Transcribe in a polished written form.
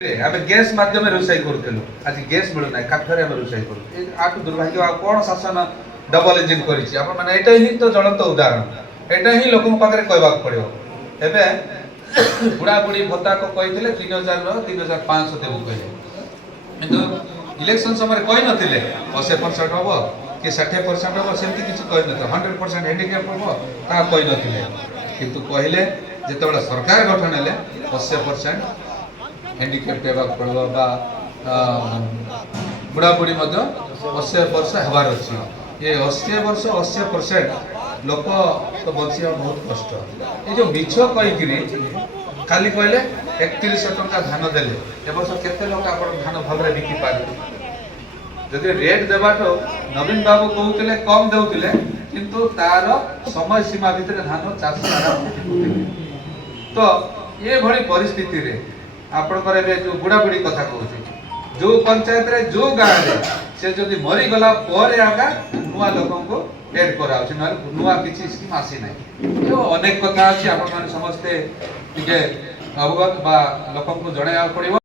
आम गैस माध्यम रोषाई करूँ आज गैस मिलूना काठर आम रोषाई करूँ आठू दुर्भाग्य कौन शासन डबल इंजिन करना ही तो ज्वलंत उदाहरण एटा ही लोक पाखे कहवाक पड़ो एवं बुढ़ा बुढ़ी भत्ता को कही 3000 3500 देव कहे किंतु इलेक्शन समय कही नथिले 80% हम कि 60% हम सेमती किसी कही न 100% हैंडिकैप हम ता कही नथिले किंतु कहले जिते सरकार गठन हेले 80% हैंडिकैप पड़ो बुढ़ा बुढ़ी 80 वर्ष हबार अच्छी ये 80 वर्ष 80% लोक तो बचा बहुत कष्ट ये जो मिछ कहीकि खाली कहले 3100 टंका धान देले ए वर्ष केते लोक आपण धान भलरे बिकी पारे जदि रेट देबाटो नवीन बाबू कहउतिले कम देउतिले किंतु तार समय सीमा भितर धान चाष तो ये भली परिस्थिति रे आपणकर ए जो बुढ़ा बुढ़ी कथा कहूँ जो पंचायत रे जो गाँव रे से जदि मरी गला पर आगा नुआ लोक को एड करा नुआ किसी स्कीम आसी ना तो अनेक कथा अच्छी आपण समस्ते टिके अवगत बा लोक को जणाया पड़ो।